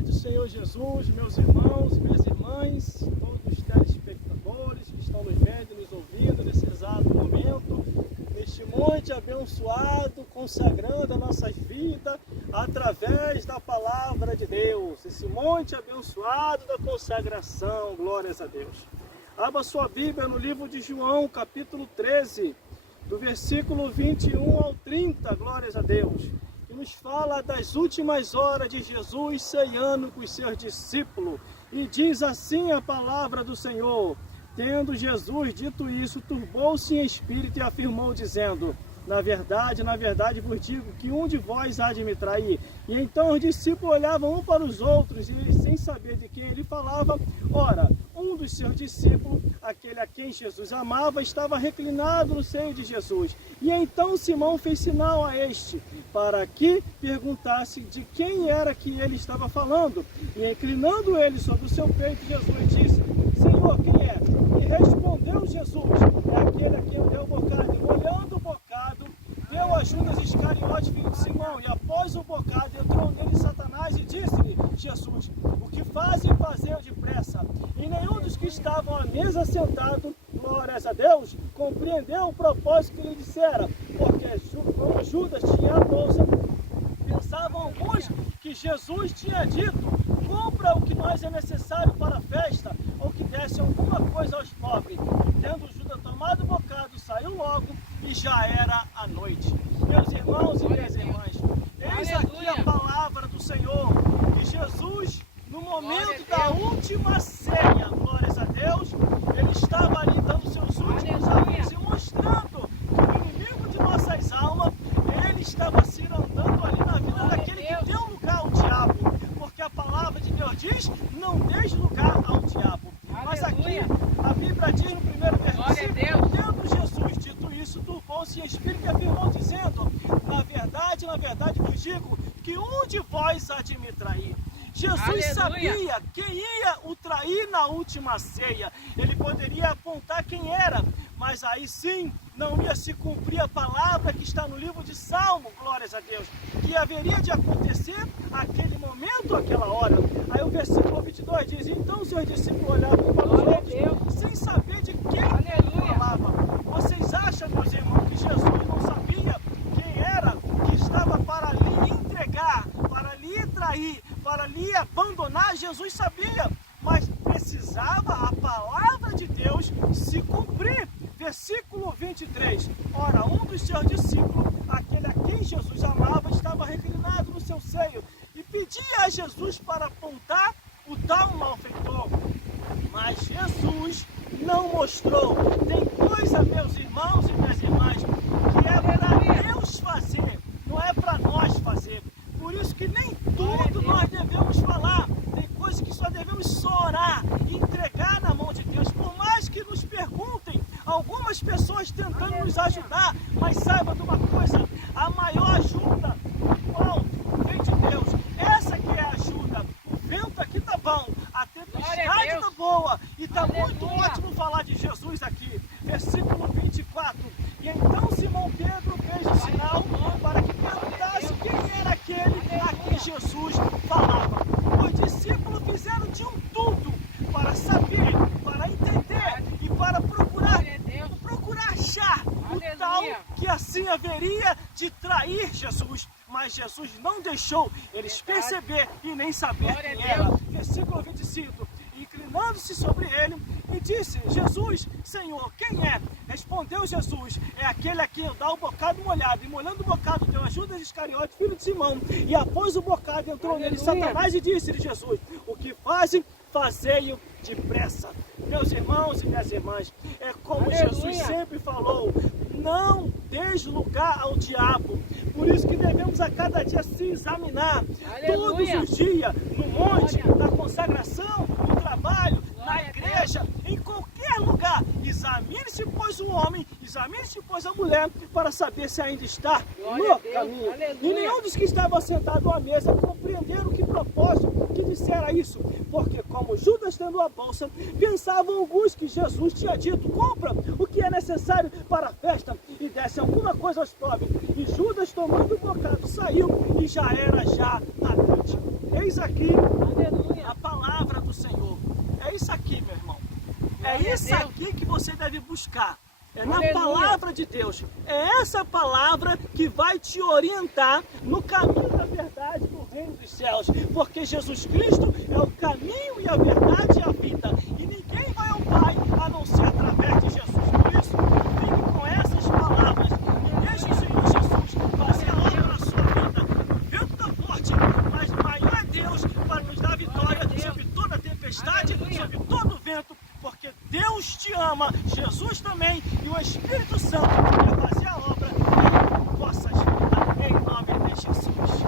paz do Senhor Jesus, meus irmãos, minhas irmãs, todos os telespectadores que estão nos vendo e nos ouvindo nesse exato momento, neste monte abençoado, consagrando a nossa vida através da palavra de Deus, esse monte abençoado da consagração, glórias a Deus. Abra sua Bíblia no livro de João, capítulo 13, do versículo 21 ao 30, glórias a Deus, que nos fala das últimas horas de Jesus ceando com os seus discípulos. E diz assim a palavra do Senhor: tendo Jesus dito isso, turbou-se em espírito e afirmou, dizendo: na verdade vos digo que um de vós há de me trair. E então os discípulos olhavam um para os outros, e sem saber de quem ele falava. Ora, um dos seus discípulos, aquele a quem Jesus amava, estava reclinado no seio de Jesus. E então Simão fez sinal a este, para que perguntasse de quem era que ele estava falando. E inclinando ele sobre o seu peito, Jesus disse: Senhor, quem é? E respondeu Jesus: é aquele a quem eu dei o bocado. E molhando o bocado, deu a Judas Iscariote, filho de Simão. E após o bocado, entrou nele Satanás e disse-lhe: Jesus, o que fazem, fazei-o depressa. E nenhum dos que estavam à mesa sentado, glórias a Deus, compreendeu o propósito que lhe dissera, porque como Judas tinha a bolsa, pensavam alguns que Jesus tinha dito: compra o que nós é necessário para a festa, ou que desse alguma coisa aos pobres. E tendo Judas tomado o bocado, saiu logo, e já era a noite. Meus irmãos e minhas irmãs, eis aqui a palavra do Senhor, que Jesus, no momento da última ceia, glórias a Deus, ele estava ali dando seus últimos avisos e mostrando que o inimigo de nossas almas, ele estava se andando ali na vida daquele que deu lugar ao diabo, porque a palavra de Deus diz: não deixe lugar ao diabo. Mas aqui a Bíblia diz no primeiro versículo: tendo Jesus dito isso, turbou-se em espírito e afirmou, dizendo: na verdade vos digo que um de vós há de me trair. Jesus sabia quem ia o trair na última ceia. Ele poderia apontar quem era, mas aí sim não ia se cumprir a palavra que está no livro de Salmo, glórias a Deus, que haveria de acontecer aquele momento, aquela hora. Aí o versículo 22 diz: então os seus discípulos olhavam para os outros, sem saber de quem ele falava. Vocês acham, meus irmãos, que Jesus não sabia quem era que estava para lhe entregar, para lhe trair, para lhe abandonar? Jesus sabia, mas precisava a palavra de Deus se cumprir. Versículo 23, ora, um dos seus discípulos, aquele a quem Jesus amava, estava reclinado no seu seio e pedia a Jesus para apontar o tal malfeitor. Mas Jesus não mostrou. Tem coisa, meus irmãos e minhas irmãs, que é para Deus fazer, não é para nós fazer. Por isso que nem tudo nós devemos falar. Tem coisas que só devemos só orar, entregar na mão de Deus. Por mais que nos perguntem, algumas pessoas tentando nos ajudar, mas saiba de uma coisa: a maior ajuda, irmão, vem de Deus. Essa que é a ajuda. O vento aqui tá bom, a tempestade tá boa, e tá muito ótimo falar de Jesus aqui. Versículo 24, e então Simão Pedro fez o sinal para que perguntasse quem era aquele a quem Jesus falava. Os discípulos fizeram de um tudo para saber, para entender e para procurar achar o tal que assim haveria de trair Jesus. Mas Jesus não deixou eles perceber e nem saber quem era. Versículo 25, inclinando-se sobre ele e disse: Jesus, Senhor, quem é? Respondeu Jesus: é aquele a quem eu dá o bocado molhado. E molhando o bocado deu a Judas Iscariote, filho de Simão. E após o bocado entrou nele Satanás e disse-lhe Jesus: o que fazem, fazei-o depressa. Meus irmãos e minhas irmãs, é como Jesus sempre falou: não deixe lugar ao diabo. Por isso que devemos a cada dia se examinar. Todos os dias, no monte, na consagração, no trabalho, na igreja, em qualquer lugar. Examine-se, pois, o homem, examine-se, pois, a mulher, para saber se ainda está no caminho. E nenhum dos que estavam sentados à mesa compreenderam que propósito que dissera isso, porque como Judas tendo a bolsa, pensavam alguns que Jesus tinha dito: compra o que é necessário para a festa e desse alguma coisa aos pobres. E Judas, tomando o bocado, saiu, e já era a noite. Eis aqui a palavra do Senhor. É isso aqui, meu irmão. É isso aqui que você deve buscar. É na palavra de Deus. É essa palavra que vai te orientar no caminho da verdade do reino dos céus. Porque Jesus Cristo é o caminho e a verdade e a vida. E ninguém vai ao Pai a não ser através de Jesus. Por isso, fique com essas palavras e deixe o Senhor Jesus fazer a obra na sua vida. O vento está forte, mas maior é Deus para nos dar vitória sobre toda tempestade, sobre todo vento. Porque Deus te ama, Jesus também, e o Espírito Santo vai fazer a obra em vossas vidas, em nome de Jesus.